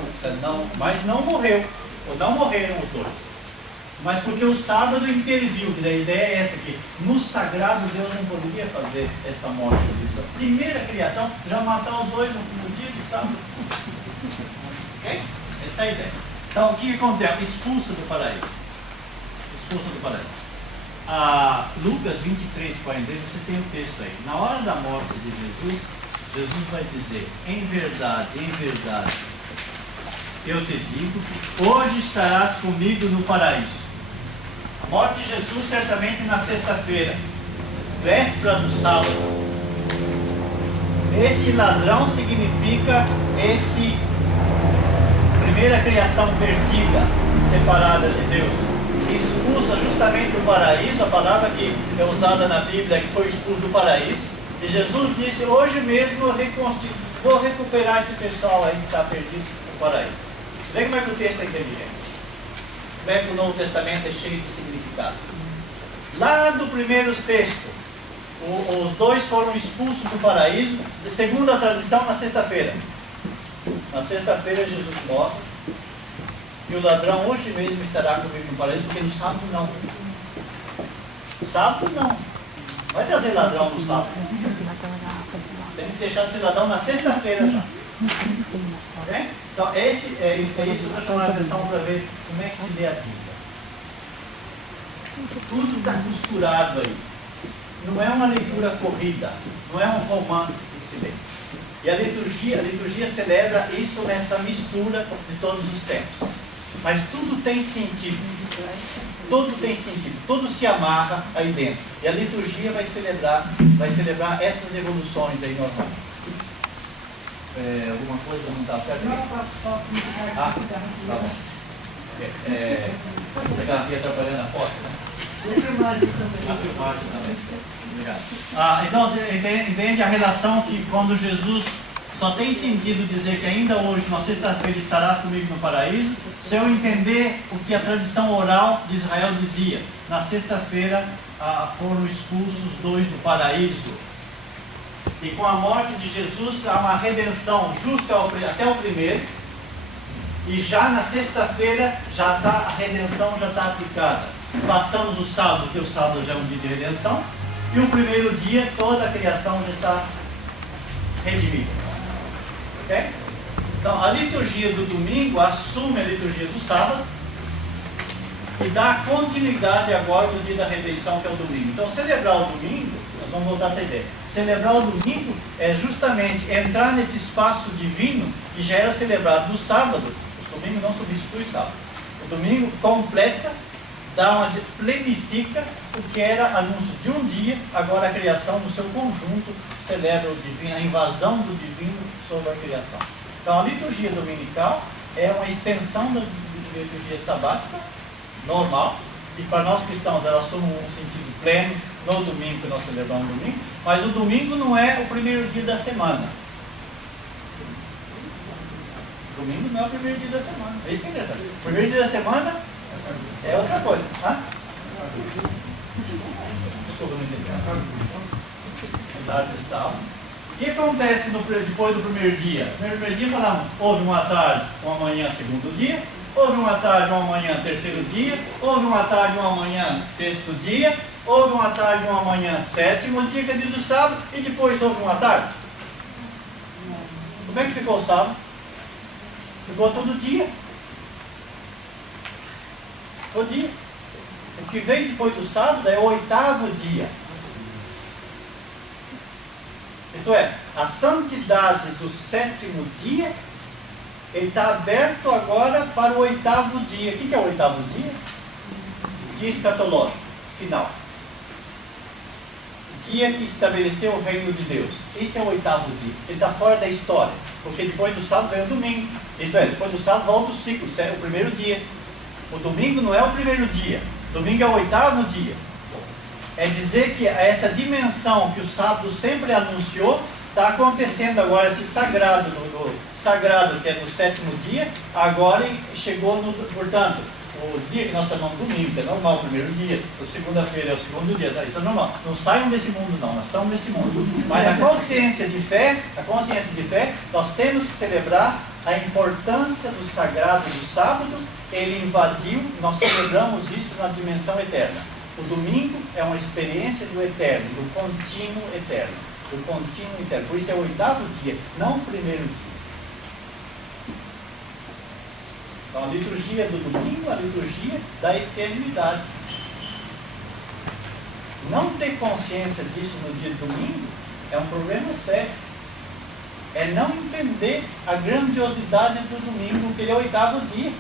não, mas não morreu, ou não morreram os dois. Mas porque o sábado interviu, a ideia é essa aqui. No sagrado, Deus não poderia fazer essa morte. Primeira criação, já matar os dois no dia do sábado. Ok? Essa é a ideia. Então, o que acontece? Expulso do paraíso. Expulso do paraíso. Lucas 23, 42, vocês têm o texto aí. Na hora da morte de Jesus, Jesus vai dizer, em verdade, eu te digo que hoje estarás comigo no paraíso. A morte de Jesus certamente na sexta-feira, véspera do sábado. Esse ladrão significa esse primeira criação perdida, separada de Deus, expulsa justamente do paraíso, a palavra que é usada na Bíblia, que foi expulso do paraíso, e Jesus disse, hoje mesmo eu vou recuperar esse pessoal aí que está perdido no paraíso. Vê como é que o texto é inteligente. Como é que o Novo Testamento é cheio de significado. Lá do primeiro texto, os dois foram expulsos do paraíso, segundo a tradição, na sexta-feira. Na sexta-feira Jesus morre, e o ladrão hoje mesmo estará comigo no paraíso, porque no sábado não. Sábado não. Vai trazer ladrão no sábado. Tem que deixar de ser ladrão na sexta-feira já. Okay? Então, é isso que eu chamar a atenção para ver como é que se lê a Bíblia. Tudo está costurado aí. Não é uma leitura corrida, não é um romance que se lê. E a liturgia celebra isso nessa mistura de todos os tempos. Mas tudo tem sentido. Tudo tem sentido. Tudo se amarra aí dentro. E a liturgia vai celebrar essas evoluções aí normalmente. Alguma coisa não está certo? Não, só significar que tá bom. Essa garrafinha atrapalhando a porta, né? A filmagem também. Obrigado. Então você entende a relação que quando Jesus só tem sentido dizer que ainda hoje, na sexta-feira, estarás comigo no paraíso, se eu entender o que a tradição oral de Israel dizia. Na sexta-feira foram expulsos os dois do paraíso. E com a morte de Jesus há uma redenção justa até o primeiro. E já na sexta-feira a redenção já está aplicada. Passamos o sábado, que o sábado já é um dia de redenção. E o primeiro dia toda a criação já está redimida. Ok? Então a liturgia do domingo assume a liturgia do sábado e dá continuidade agora no dia da redenção, que é o domingo. Então celebrar o domingo, nós vamos voltar a essa ideia. Celebrar o domingo é justamente entrar nesse espaço divino que já era celebrado no sábado. O domingo não substitui o sábado. O domingo completa, plenifica o que era anúncio de um dia, agora a criação no seu conjunto celebra o divino, a invasão do divino sobre a criação. Então a liturgia dominical é uma extensão da liturgia sabática, normal, e para nós cristãos ela assume um sentido pleno no domingo, que nós celebramos o domingo, mas o domingo não é o primeiro dia da semana. O domingo não é o primeiro dia da semana. É isso que é interessante. O primeiro dia da semana é outra coisa. Desculpa, não entendi. Tarde de sábado. O que acontece depois do primeiro dia? No primeiro dia falamos, houve uma tarde, uma manhã, segundo dia. Houve uma tarde, uma manhã, terceiro dia. Houve uma tarde, uma manhã, sexto dia. Houve uma tarde, uma manhã, sétimo dia, que é dia do sábado. E depois houve uma tarde. Como é que ficou o sábado? Ficou todo dia. Todo dia. O que vem depois do sábado é o oitavo dia. Isto é, a santidade do sétimo dia Ele está aberto agora para o 8º dia. O que é o 8º dia? Dia escatológico, final. Dia que estabeleceu o reino de Deus. Esse é o 8º dia. Ele está fora da história. Porque depois do sábado vem o domingo. Isso é, depois do sábado volta o ciclo, o primeiro dia. O domingo não é o primeiro dia. O domingo é o 8º dia. É dizer que essa dimensão que o sábado sempre anunciou, está acontecendo agora, esse sagrado, sagrado que é no 7º dia, agora chegou no, portanto, o dia que nós chamamos de domingo, que é normal, o primeiro dia, a segunda-feira é o segundo dia, isso é normal. Não saiam desse mundo não, nós estamos nesse mundo. Mas a consciência de fé, nós temos que celebrar a importância do sagrado do sábado. Ele invadiu, nós celebramos isso na dimensão eterna. O domingo é uma experiência do eterno, do contínuo eterno. Do contínuo eterno. Por isso é o 8º dia, não o primeiro dia. Então a liturgia do domingo é a liturgia da eternidade. Não ter consciência disso no dia de domingo é um problema sério. É não entender a grandiosidade do domingo, que ele é o 8º dia.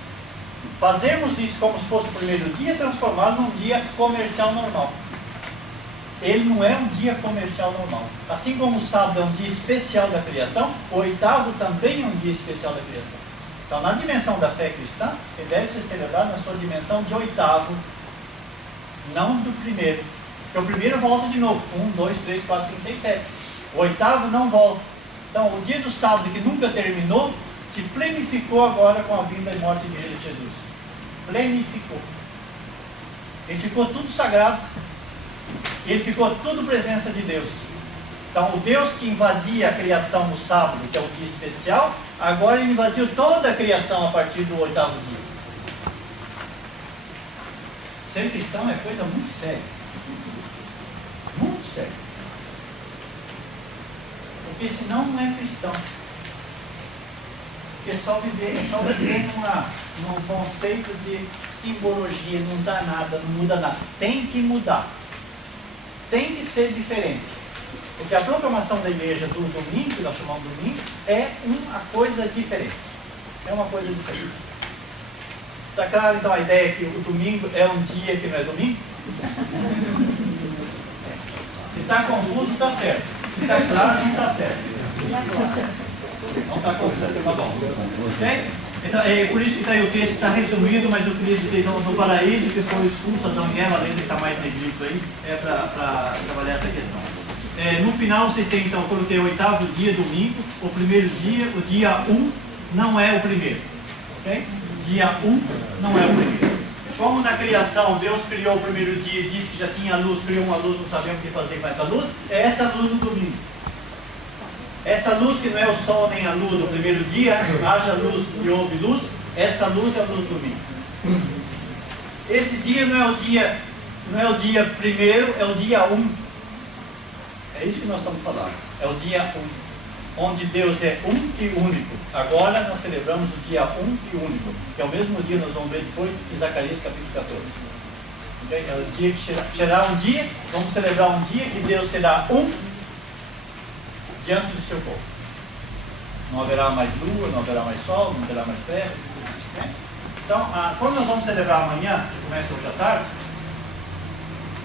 Fazermos isso como se fosse o primeiro dia, transformado num dia comercial normal. Ele não é um dia comercial normal. Assim como o sábado é um dia especial da criação, o 8º também é um dia especial da criação. Então, na dimensão da fé cristã, ele deve ser celebrado na sua dimensão de 8º, não do primeiro. Porque o primeiro volta de novo. 1, 2, 3, 4, 5, 6, 7. O 8º não volta. Então, o dia do sábado, que nunca terminou, se plenificou agora com a vinda e morte de Jesus. Plenificou. Ele ficou tudo sagrado. Ele ficou tudo presença de Deus. Então, o Deus que invadia a criação no sábado, que é o dia especial, agora ele invadiu toda a criação a partir do 8º dia. Ser cristão é coisa muito séria. Muito séria. Porque senão não é cristão. Porque só viver num conceito de simbologia, não dá nada, não muda nada. Tem que mudar. Tem que ser diferente. Porque a proclamação da igreja do domingo, que nós chamamos de domingo, é uma coisa diferente. É uma coisa diferente. Está claro então a ideia que o domingo é um dia que não é domingo? Se está confuso, está certo. Se está claro, não está certo. Não está confuso, tá bom. Okay? Então, é por isso que o texto está resumido, mas eu queria dizer, no paraíso que foi expulso Adão e Eva, além de estar mais negrito aí, é para trabalhar essa questão. No final vocês têm, então, eu coloquei o 8º dia, domingo, o primeiro dia, o dia 1 não é o primeiro. Okay? Dia 1 não é o primeiro. Como na criação Deus criou o primeiro dia e disse que já tinha luz, criou uma luz, não sabemos o que fazer com essa luz, é essa luz do domingo. Essa luz que não é o sol nem a lua do primeiro dia, haja luz e houve luz, essa luz é a luz do domingo. Esse dia não é o dia primeiro, é o dia 1. É isso que nós estamos falando. É o dia 1, onde Deus é um e único. Agora nós celebramos o dia 1 e único, que é o mesmo dia, nós vamos ver depois, em Zacarias capítulo 14. Okay? É o dia que será um dia, vamos celebrar um dia que Deus será um diante do seu povo. Não haverá mais lua, não haverá mais sol, não haverá mais terra. Okay? Então, quando nós vamos celebrar amanhã, que começa hoje à tarde,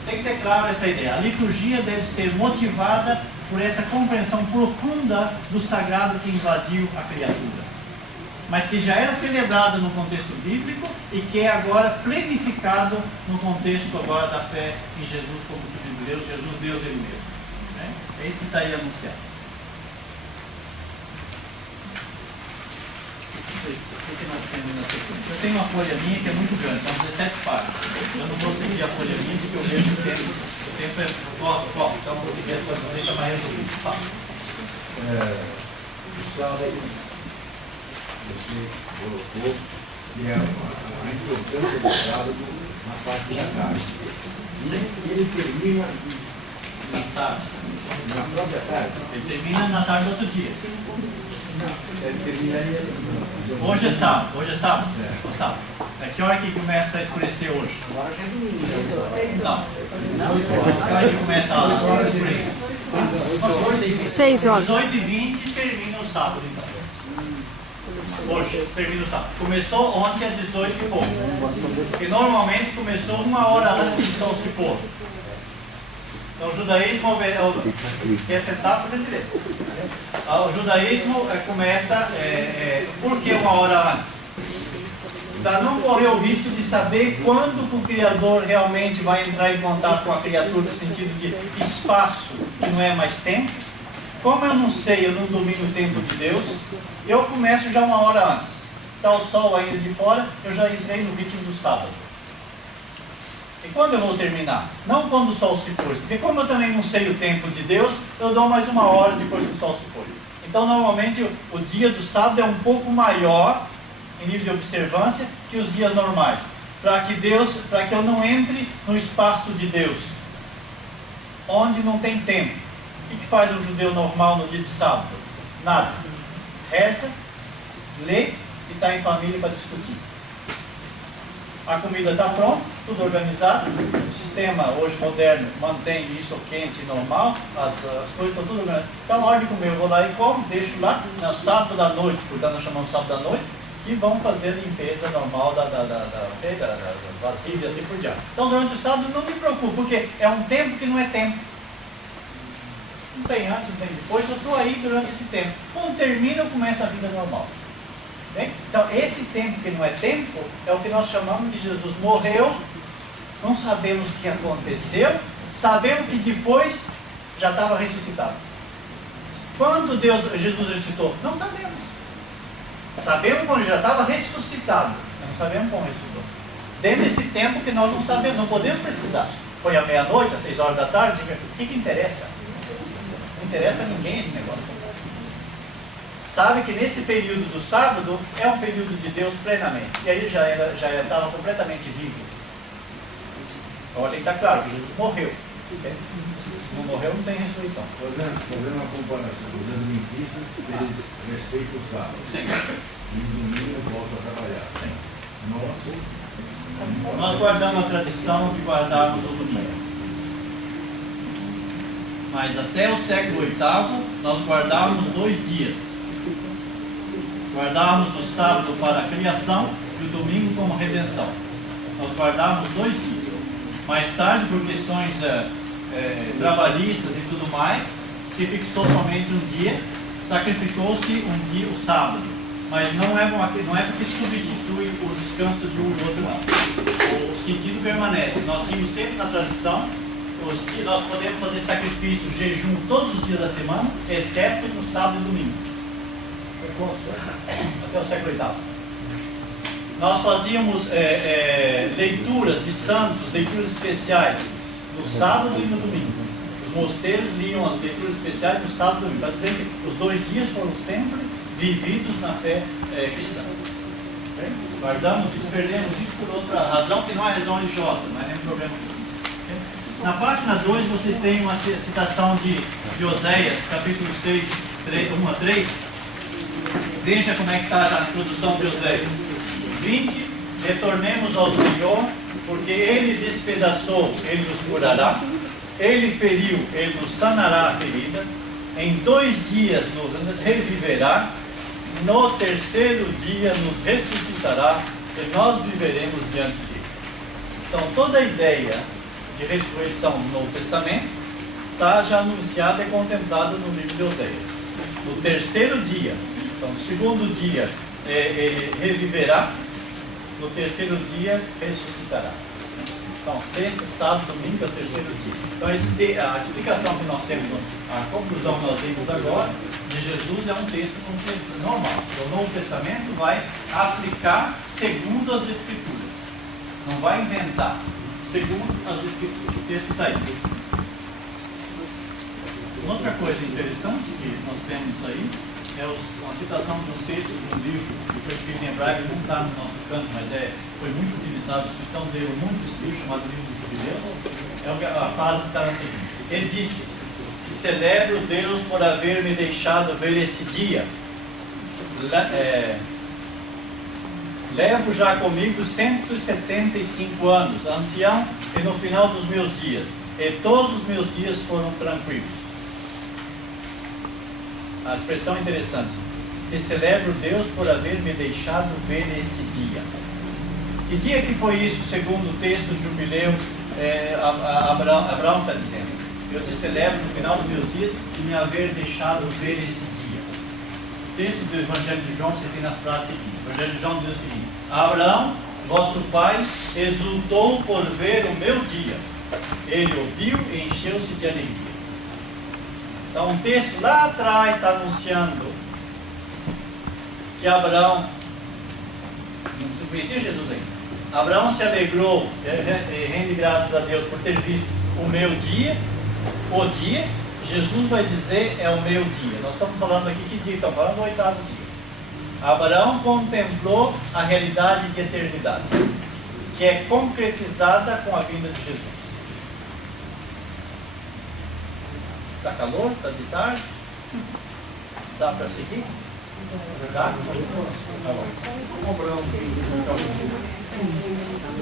tem que ter claro essa ideia. A liturgia deve ser motivada por essa compreensão profunda do sagrado que invadiu a criatura, mas que já era celebrado no contexto bíblico e que é agora plenificado no contexto agora da fé em Jesus como Filho de Deus, Jesus Deus Ele mesmo. Né? É isso que está aí anunciado. O que nós temos na sequência? Eu tenho uma folha minha que é muito grande, são 17 páginas. Eu não vou seguir a folha minha porque eu vejo o tempo é corto, então eu vou seguir a folha minha para mais resolvido. O sábado, você colocou que é a importância do sábado na parte da tarde. Ele termina na tarde. Na própria tarde. Ele termina na tarde do outro dia. Ele termina hoje é sábado. Hoje é sábado? É sábado. É que hora que começa a escurecer hoje? Agora já é domingo. Não. Que hora que começa a escurecer? 6 horas. 18h20 termina o sábado, então. Hoje, termina o sábado. Começou ontem às 18 e pouco. E normalmente começou 1 hora antes do sol se pôr. Então o judaísmo... Quer sentar, por gentileza? O judaísmo começa... por que 1 hora antes? Para não correr o risco de saber quando o Criador realmente vai entrar em contato com a criatura, no sentido de espaço, que não é mais tempo. Como eu não sei, eu não domino o tempo de Deus, eu começo já 1 hora antes. Está o sol ainda de fora, eu já entrei no ritmo do sábado. E quando eu vou terminar? Não quando o sol se pôs, porque como eu também não sei o tempo de Deus, eu dou mais 1 hora depois que o sol se pôs. Então normalmente o dia do sábado é um pouco maior em nível de observância que os dias normais, para que eu não entre no espaço de Deus, onde não tem tempo. O que faz um judeu normal no dia de sábado? Nada. Reza, lê e está em família para discutir. A comida está pronta, tudo organizado. O sistema hoje moderno mantém isso quente e normal. As coisas estão tudo organizadas. Está na hora de comer, eu vou lá e como, deixo lá no sábado à noite, portanto nós chamamos sábado à noite, e vão fazer a limpeza normal da vasilha e assim por diante. Então durante o sábado não me preocupo, porque é um tempo que não é tempo. Não tem antes, não tem depois, eu estou aí durante esse tempo. Quando termina, eu começo a vida normal. Bem? Então esse tempo que não é tempo, é o que nós chamamos de Jesus morreu, não sabemos o que aconteceu, sabemos que depois já estava ressuscitado. Quando Jesus ressuscitou? Não sabemos. Sabemos quando já estava ressuscitado, não sabemos como ressuscitou. Dentro desse tempo que nós não sabemos, não podemos precisar. Foi à meia-noite, às 6 horas da tarde, o que interessa? Não interessa a ninguém esse negócio. Sabe que nesse período do sábado é um período de Deus plenamente. E aí já estava completamente vivo. Agora tem que estar claro que Jesus morreu. Não morreu, não tem ressurreição. Fazendo uma comparação, os adventistas, eles respeitam o sábado. Sim. E no domingo voltam a trabalhar. Sim. Nós guardamos a tradição de guardarmos o domingo. Mas até o século VIII, nós guardávamos 2 dias. Guardávamos o sábado para a criação e o domingo como redenção. Nós guardávamos 2 dias. Mais tarde, por questões trabalhistas e tudo mais, se fixou somente um dia, sacrificou-se um dia, o sábado. Mas não é porque substitui o descanso de um e outro, não. O sentido permanece. Nós tínhamos sempre na tradição, nós podemos fazer sacrifício, jejum todos os dias da semana, exceto no sábado e domingo. Até o século VIII. Nós fazíamos leituras de santos, leituras especiais, no sábado e no domingo. Os mosteiros liam as leituras especiais no sábado e no domingo, para dizer que os 2 dias foram sempre vividos na fé cristã. Okay? Guardamos isso, perdemos isso por outra razão, que não é razão religiosa, não é nenhum problema. Okay? Na página 2 vocês têm uma citação de Oséias, capítulo 6, 1 a 3. Veja como é que está a introdução de Oséias. 20, retornemos ao Senhor, porque Ele despedaçou, Ele nos curará. Ele feriu, Ele nos sanará a ferida. Em 2 dias nos reviverá. No 3º dia nos ressuscitará, e nós viveremos diante dele. Então toda a ideia de ressurreição no Novo Testamento está já anunciada e contemplada no livro de Oséias. No 3º dia, então no 2º dia ele reviverá, no 3º dia ressuscitará. Então sexta, sábado, domingo é o 3º dia. Então a explicação que nós temos, a conclusão que nós vimos agora de Jesus é um texto normal. O Novo Testamento vai aplicar segundo as Escrituras. Não vai inventar. Segundo as Escrituras. O texto está aí. Uma outra coisa interessante que nós temos aí é uma citação de um texto de um livro que foi escrito em hebraico, não está no nosso canto, mas foi muito utilizado. Os cristãos leram muito esse livro, chamado Livro do Jubileu. A frase que está na seguinte. Ele disse: celebro Deus por haver me deixado ver esse dia. Levo já comigo 175 anos, ancião, e no final dos meus dias, e todos os meus dias foram tranquilos. A expressão é interessante. Te celebro, Deus, por haver me deixado ver esse dia. Que dia que foi isso, segundo o texto do jubileu? Abraão está dizendo: eu te celebro no final dos meus dias de me haver deixado ver esse dia. O texto do Evangelho de João, você tem na frase seguinte. O Evangelho de João diz o seguinte: Abraão, vosso pai, exultou por ver o meu dia. Ele ouviu e encheu-se de alegria. Então, um texto lá atrás está anunciando que Abraão não conhecia Jesus ainda. Abraão se alegrou e rende graças a Deus por ter visto o meu dia. O dia, Jesus vai dizer, é o meu dia. Nós estamos falando aqui, que dia? Estamos falando do 8º dia. Abraão contemplou a realidade de eternidade, que é concretizada com a vinda de Jesus. Está calor? Está de tarde? Dá para seguir? Dá? Tá bom.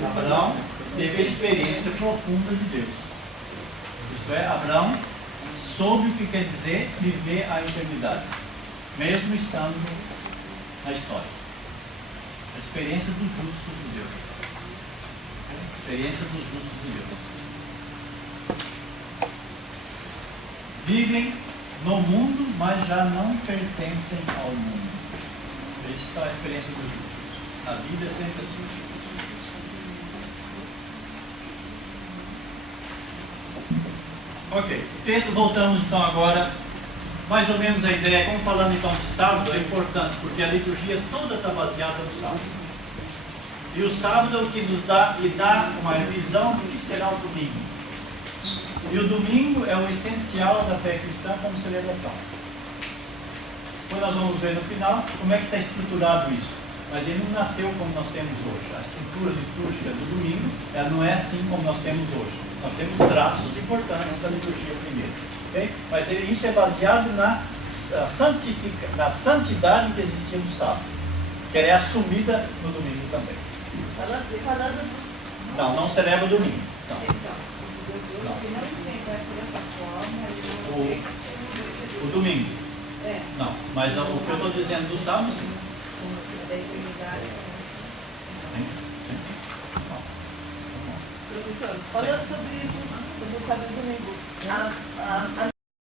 Abraão teve a experiência profunda de Deus. Isto é, Abraão soube o que quer dizer viver a eternidade, mesmo estando na história. A experiência dos justos de Deus. A experiência dos justos de Deus. Vivem no mundo, mas já não pertencem ao mundo. Essa é a experiência dos justos. A vida é sempre assim. Ok, o texto, voltamos então agora, mais ou menos a ideia, como falando então de sábado, é importante, porque a liturgia toda está baseada no sábado. E o sábado é o que nos dá uma visão do que será o domingo. E o domingo é o essencial da fé cristã como celebração. Depois nós vamos ver no final como é que está estruturado isso. Mas ele não nasceu como nós temos hoje. A estrutura litúrgica do domingo, ela não é assim como nós temos hoje. Nós temos traços importantes da liturgia primeiro. Okay? Mas isso é baseado na santidade que existia no sábado, que é assumida no domingo também. Não celebra o domingo. O domingo. Não, mas o que eu estou dizendo do sábado, sim. Professor, falando sobre isso, sobre o sábado e domingo,